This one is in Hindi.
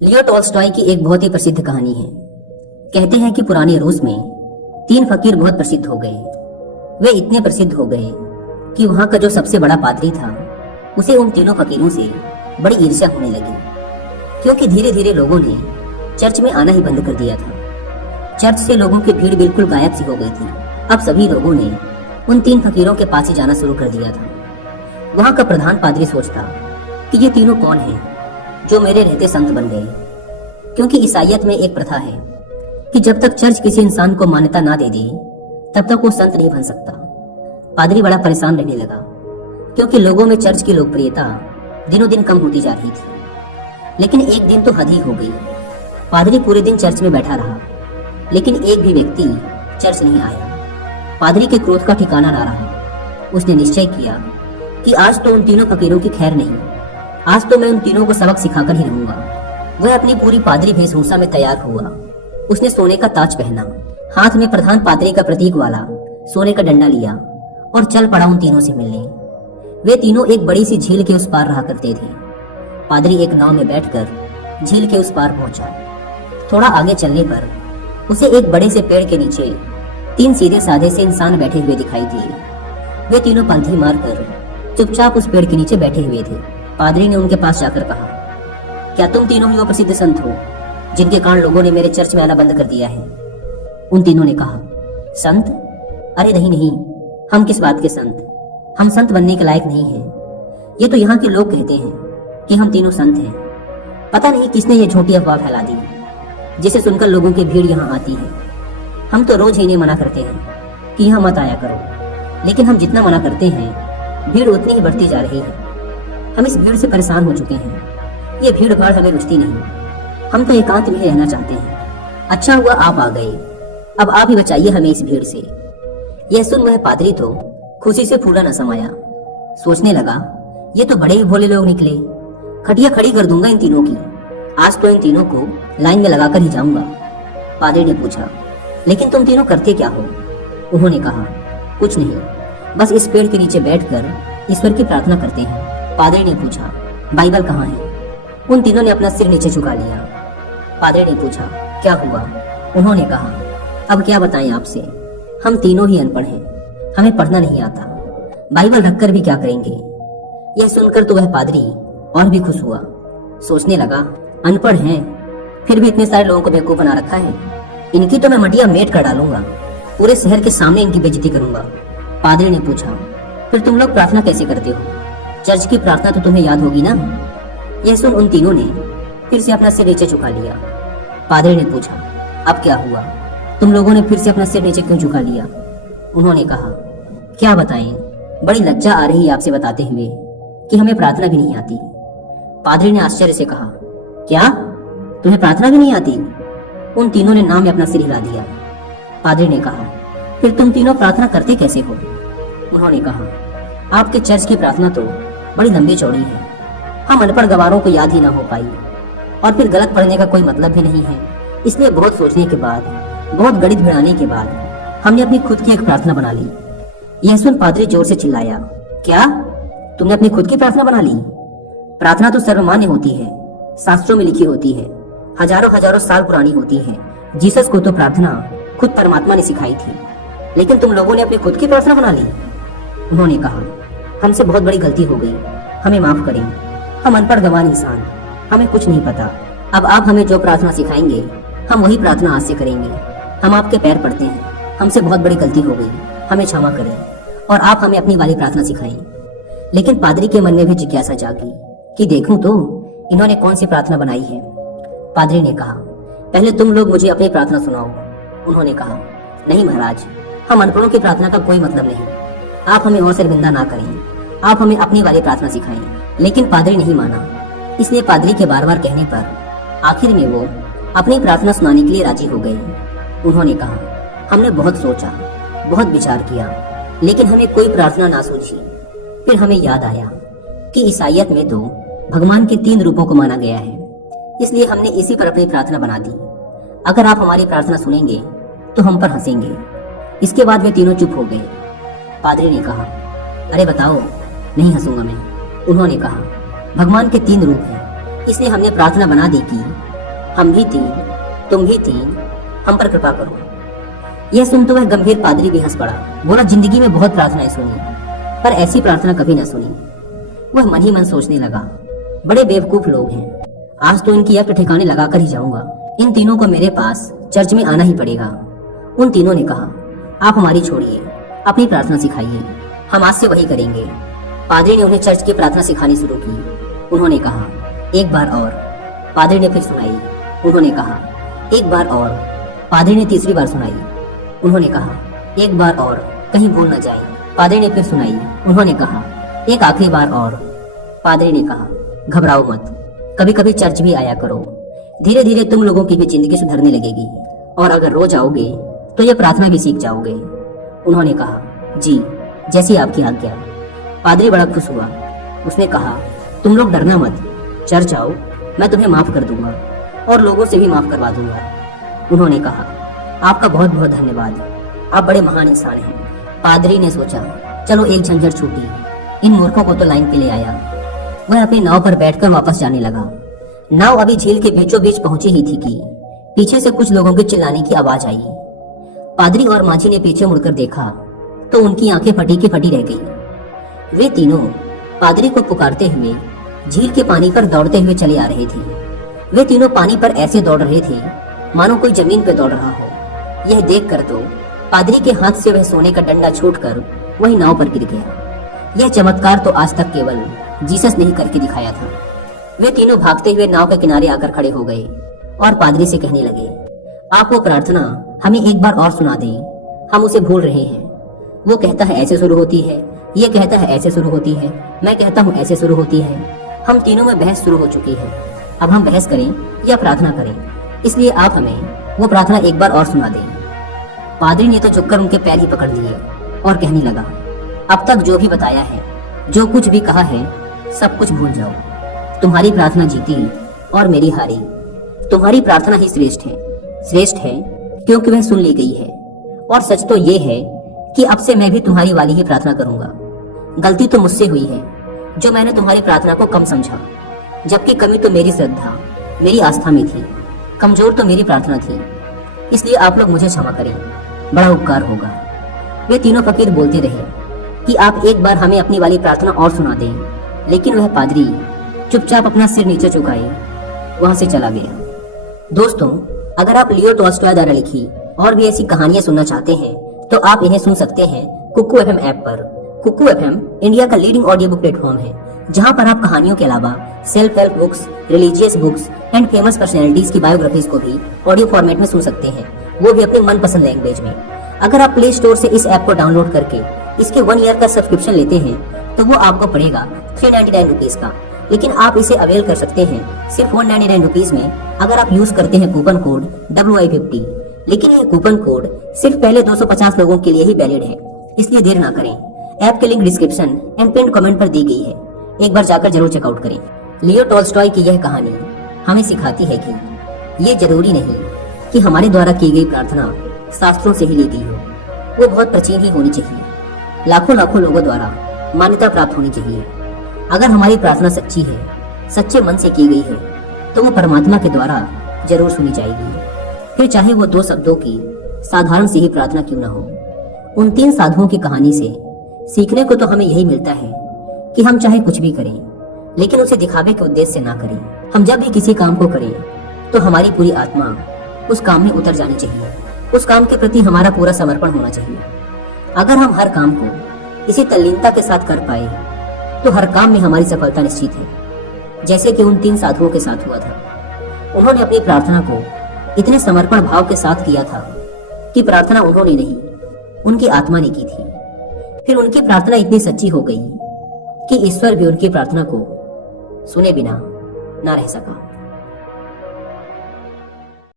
लियो टॉल्स्टॉय की एक बहुत ही प्रसिद्ध कहानी है। कहते हैं कि पुराने रूस में 3 फकीर बहुत प्रसिद्ध हो गए। वे इतने प्रसिद्ध हो गए कि वहां का जो सबसे बड़ा पादरी था उसे उन तीनों फकीरों से बड़ी ईर्ष्या होने लगी, क्योंकि धीरे धीरे लोगों ने चर्च में आना ही बंद कर दिया था। चर्च से लोगों की भीड़ बिल्कुल गायब सी हो गई थी। अब सभी लोगों ने उन 3 फकीरों के पास ही जाना शुरू कर दिया था। वहां का प्रधान पादरी सोचता कि ये तीनों कौन हैं जो मेरे रहते संत बन गए, क्योंकि ईसाइयत में एक प्रथा है कि जब तक चर्च किसी इंसान को मान्यता ना दे दे तब तक वो संत नहीं बन सकता। पादरी बड़ा परेशान रहने लगा, क्योंकि लोगों में चर्च की लोकप्रियता दिनों दिन कम होती जा रही थी। लेकिन एक दिन तो हद ही हो गई। पादरी पूरे दिन चर्च में बैठा रहा, लेकिन एक भी व्यक्ति चर्च नहीं आया। पादरी के क्रोध का ठिकाना ना रहा। उसने निश्चय किया कि आज तो उन तीनों फकीरों की खैर नहीं, आज तो मैं उन तीनों को सबक सिखाकर ही रहूंगा। वह अपनी पूरी पादरी वेशभूषा में तैयार हुआ। उसने सोने का ताज पहना, हाथ में प्रधान पादरी का प्रतीक वाला सोने का डंडा लिया और चल पड़ा उन तीनों से मिलने। वे तीनों एक बड़ी सी झील के उस पार रहा करते थे। पादरी एक नाव में बैठकर झील के उस पार पहुंचा। थोड़ा आगे चलने पर उसे एक बड़े से पेड़ के नीचे 3 सीधे साधे से इंसान बैठे हुए दिखाई दिए। वे तीनों पलथी मारकर चुपचाप उस पेड़ के नीचे बैठे हुए थे। पादरी ने उनके पास जाकर कहा, क्या तुम तीनों ही वो प्रसिद्ध संत हो जिनके कारण लोगों ने मेरे चर्च में आना बंद कर दिया है? उन तीनों ने कहा, संत? अरे नहीं नहीं, हम किस बात के संत? हम संत बनने के लायक नहीं हैं। ये तो यहाँ के लोग कहते हैं कि हम तीनों संत हैं। पता नहीं किसने ये झूठी अफवाह फैला दी, जिसे सुनकर लोगों की भीड़ यहाँ आती है। हम तो रोज ही इन्हें मना करते हैं कि यहाँ मत आया करो, लेकिन हम जितना मना करते हैं भीड़ उतनी ही बढ़ती जा रही है। हम इस भीड़ से परेशान हो चुके हैं। ये भीड़ भाड़ हमें रुचती नहीं। हम तो एकांत में रहना चाहते हैं। अच्छा हुआ आप आ गए। अब आप ही बचाइए हमें इस भीड़ से। यह सुन वह पादरी तो खुशी से फूला न समाया। सोचने लगा, ये तो बड़े ही भोले लोग निकले। खटिया खड़ी कर दूंगा इन तीनों की। आज तो इन तीनों को लाइन में लगाकर ही जाऊंगा। पादरी ने पूछा, लेकिन तुम तीनों करते क्या हो? उन्होंने कहा, कुछ नहीं, बस इस पेड़ के नीचे बैठकर ईश्वर की प्रार्थना करते हैं। पादरी ने पूछा, बाइबल कहाँ है? उन तीनों ने अपना सिर नीचे झुका लिया। पादरी ने पूछा, क्या हुआ? उन्होंने कहा, अब क्या बताएं आपसे, हम तीनों ही अनपढ़ हैं, हमें पढ़ना नहीं आता। बाइबल रखकर भी क्या करेंगे? यह सुनकर तो वह पादरी और भी खुश हुआ। सोचने लगा, अनपढ़ हैं फिर भी इतने सारे लोगों को बेवकूफ बना रखा है। इनकी तो मैं मटिया मेट कर डालूंगा, पूरे शहर के सामने इनकी बेइज्जती करूंगा। पादरी ने पूछा, फिर तुम लोग प्रार्थना कैसे करते हो? चर्च की प्रार्थना तो तुम्हें याद होगी ना? यह सुन उन तीनों ने फिर से अपना सिर नीचे झुका लिया। पादरी ने पूछा, अब क्या हुआ? तुम लोगों ने फिर से अपना सिर नीचे क्यों झुका लिया? उन्होंने कहा, क्या बताएं, बड़ी लज्जा आ रही है आपसे बताते हुए कि हमें प्रार्थना भी नहीं आती। पादरी ने आश्चर्य से कहा, क्या तुम्हें प्रार्थना भी नहीं आती? उन तीनों ने नाम में अपना सिर हिला दिया। पादरी ने कहा, फिर तुम तीनों प्रार्थना करते कैसे हो? उन्होंने कहा, आपके चर्च की प्रार्थना तो बड़ी लंबी चौड़ी है, हम अनपढ़ गवारों को याद ही ना हो पाई, और फिर गलत पढ़ने का कोई मतलब भी नहीं है। इसलिए बहुत सोचने के बाद, बहुत गणित भिड़ाने के बाद हमने अपनी खुद की एक प्रार्थना बना ली। यह सुन पादरी जोर से चिल्लाया, क्या तुमने अपनी खुद की प्रार्थना बना ली? प्रार्थना तो सर्वमान्य होती है, शास्त्रों में लिखी होती है, हजारों हजारों साल पुरानी होती है। जीसस को तो प्रार्थना खुद परमात्मा ने सिखाई थी, लेकिन तुम लोगों ने अपनी खुद की प्रार्थना बना ली। उन्होंने कहा, हमसे बहुत बड़ी गलती हो गई, हमें माफ करें। हम अनपढ़ गंवार इंसान, हमें कुछ नहीं पता। अब आप हमें जो प्रार्थना सिखाएंगे हम वही प्रार्थना आज से करेंगे। हम आपके पैर पड़ते हैं, हमसे बहुत बड़ी गलती हो गई, हमें क्षमा करें और आप हमें अपनी वाली प्रार्थना सिखाएं। लेकिन पादरी के मन में भी जिज्ञासा जागी कि देखूं तो इन्होंने कौन सी प्रार्थना बनाई है। पादरी ने कहा, पहले तुम लोग मुझे अपनी प्रार्थना सुनाओ। उन्होंने कहा, नहीं महाराज, हम अनपढ़ों की प्रार्थना का कोई मतलब नहीं। आप हमें और शर्मिंदा ना करें, आप हमें अपनी वाली प्रार्थना सिखाएं। लेकिन पादरी नहीं माना। इसलिए पादरी के बार बार कहने पर आखिर में वो अपनी प्रार्थना सुनाने के लिए राजी हो गए। उन्होंने कहा, हमने बहुत सोचा, बहुत विचार किया, लेकिन हमें कोई प्रार्थना ना सूझी। फिर हमें याद आया कि ईसाइयत में तो भगवान के 3 रूपों को माना गया है, इसलिए हमने इसी पर अपनी प्रार्थना बना दी। अगर आप हमारी प्रार्थना सुनेंगे तो हम पर हंसेंगे। इसके बाद वे तीनों चुप हो गए। पादरी ने कहा, अरे बताओ। नहीं हंसूंगा मैं। उन्होंने कहा, भगवान के 3 रूप हैं, इसलिए हमने प्रार्थना बना दी कि हम भी 3, तुम भी 3, हम पर कृपा करो। यह सुन तो वह गंभीर पादरी भी हंस पड़ा। बोला, जिंदगी में बहुत प्रार्थनाएं सुनी, पर ऐसी प्रार्थना कभी न सुनी। वह मन ही मन सोचने लगा, बड़े बेवकूफ लोग हैं, आज तो इनकी अक्ल ठिकाने लगाकर ही जाऊंगा। इन तीनों को मेरे पास चर्च में आना ही पड़ेगा। उन तीनों ने कहा, आप हमारी छोड़िए, अपनी प्रार्थना सिखाइए, हम आज से वही करेंगे। पादरी ने उन्हें चर्च की प्रार्थना सिखानी शुरू की। उन्होंने कहा, एक बार और। पादरी ने फिर सुनाई। उन्होंने कहा, एक बार और। पादरी ने तीसरी बार सुनाई। उन्होंने कहा, एक बार और, कहीं भूल न जाए। पादरी ने फिर सुनाई। उन्होंने कहा, एक आखिरी बार और। पादरी ने कहा, घबराओ मत, कभी कभी चर्च भी आया करो, धीरे धीरे तुम लोगों की भी जिंदगी सुधरने लगेगी, और अगर रोज आओगे तो यह प्रार्थना भी सीख जाओगे। उन्होंने कहा, जी, जैसी आपकी आज्ञा। पादरी बड़ा खुश हुआ। उसने कहा, तुम लोग डरना मत, चर्च आओ, मैं तुम्हें माफ कर दूंगा और लोगों से भी माफ करवा दूंगा। उन्होंने कहा, आपका बहुत बहुत धन्यवाद, आप बड़े महान इंसान हैं। पादरी ने सोचा, चलो एक झंझट छूटी, इन मूर्खों को तो लाइन पे ले आया। वह अपनी नाव पर बैठकर वापस जाने लगा। नाव अभी झील के बीचों बीच पहुंची ही थी कि पीछे से कुछ लोगों के चिल्लाने की आवाज आई। पादरी और माझी ने पीछे मुड़कर देखा तो उनकी आंखें फटी की फटी रह गई। वे तीनों पादरी को पुकारते हुए झील के पानी पर दौड़ते हुए चले आ रहे थे। वे तीनों पानी पर ऐसे दौड़ रहे थे मानो कोई जमीन पर दौड़ रहा हो। यह देखकर तो पादरी के हाथ से वह सोने का डंडा छूटकर वही नाव पर गिर गया। यह चमत्कार तो आज तक केवल जीसस ने ही करके दिखाया था। वे तीनों भागते हुए नाव के किनारे आकर खड़े हो गए और पादरी से कहने लगे, आप वो प्रार्थना हमें एक बार और सुना दें, हम उसे भूल रहे हैं। वो कहता है ऐसे शुरू होती है, ये कहता है ऐसे शुरू होती है, मैं कहता हूँ ऐसे शुरू होती है। हम तीनों में बहस शुरू हो चुकी है। अब हम बहस करें या प्रार्थना करें, इसलिए आप हमें वो प्रार्थना एक बार और सुना दें। पादरी ने तो चुपकर उनके पैर ही पकड़ लिए और कहने लगा, अब तक जो भी बताया है, जो कुछ भी कहा है, सब कुछ भूल जाओ। तुम्हारी प्रार्थना जीती और मेरी हारी। तुम्हारी प्रार्थना ही श्रेष्ठ है। श्रेष्ठ है क्योंकि वह सुन ली गई है, और सच तो ये है कि अब से मैं भी तुम्हारी वाली ही प्रार्थना करूंगा। गलती तो मुझसे हुई है जो मैंने तुम्हारी प्रार्थना को कम समझा, जबकि कमी तो मेरी श्रद्धा, मेरी आस्था में थी, कमजोर तो मेरी प्रार्थना थी। इसलिए आप लोग मुझे क्षमा करें, बड़ा उपकार होगा। वे तीनों फकीर बोलते रहे कि आप एक बार हमें अपनी वाली प्रार्थना और सुना दें, लेकिन वह पादरी चुपचाप अपना सिर नीचे झुकाए वहां से चला गया। दोस्तों, अगर आप लियो टॉल्स्टॉय द्वारा लिखी और भी ऐसी कहानियां सुनना चाहते हैं तो आप इन्हें सुन सकते हैं कुकू एफएम ऐप पर। कुकू एफएम इंडिया का लीडिंग ऑडियो बुक प्लेटफॉर्म है, जहां पर आप कहानियों के अलावा self help books, religious books and famous personalities की बायोग्राफीज को भी ऑडियो फॉर्मेट में सुन सकते हैं, वो भी अपने मनपसंद लैंग्वेज में। अगर आप प्ले स्टोर से इस ऐप को डाउनलोड करके इसके 1 ईयर का सब्सक्रिप्शन लेते हैं तो वो आपको पड़ेगा 399 रुपीज का, लेकिन आप इसे अवेल कर सकते हैं सिर्फ 199 रुपीज में अगर आप यूज करते हैं कूपन कोड WI50। लेकिन ये कूपन कोड सिर्फ पहले 250 लोगों के लिए ही वैलिड है, इसलिए देर ना करें। ऐप के link description and pin comment पर दी गई है, एक बार जाकर जरूर चेकआउट करें। लियो टॉल्स्टॉय की यह कहानी हमें सिखाती है कि ये जरूरी नहीं कि हमारे द्वारा की गई प्रार्थना शास्त्रों से ही ली गई हो, वो बहुत प्राचीन ही होनी चाहिए, लाखों लाखों लोगों द्वारा मान्यता प्राप्त होनी चाहिए। अगर हमारी प्रार्थना सच्ची है, सच्चे मन से की गई है, तो वो परमात्मा के द्वारा जरूर सुनी जाएगी, फिर चाहे वो 2 शब्दों की साधारण सी ही प्रार्थना क्यों ना हो। उन 3 साधुओं की कहानी से सीखने को तो हमें यही मिलता है कि हम चाहे कुछ भी करें, लेकिन उसे दिखावे के उद्देश्य से ना करें। हम जब भी किसी काम को करें तो हमारी पूरी आत्मा उस काम में उतर जानी चाहिए, उस काम के प्रति हमारा पूरा समर्पण होना चाहिए। अगर हम हर काम को इसी तल्लीनता के साथ कर पाए तो हर काम में हमारी सफलता निश्चित है, जैसे कि उन 3 साधुओं के साथ हुआ था। उन्होंने अपनी प्रार्थना को इतने समर्पण भाव के साथ किया था कि प्रार्थना उन्होंने नहीं, उनकी आत्मा ने की थी। फिर उनकी प्रार्थना इतनी सच्ची हो गई कि ईश्वर भी उनकी प्रार्थना को सुने बिना ना रह सका।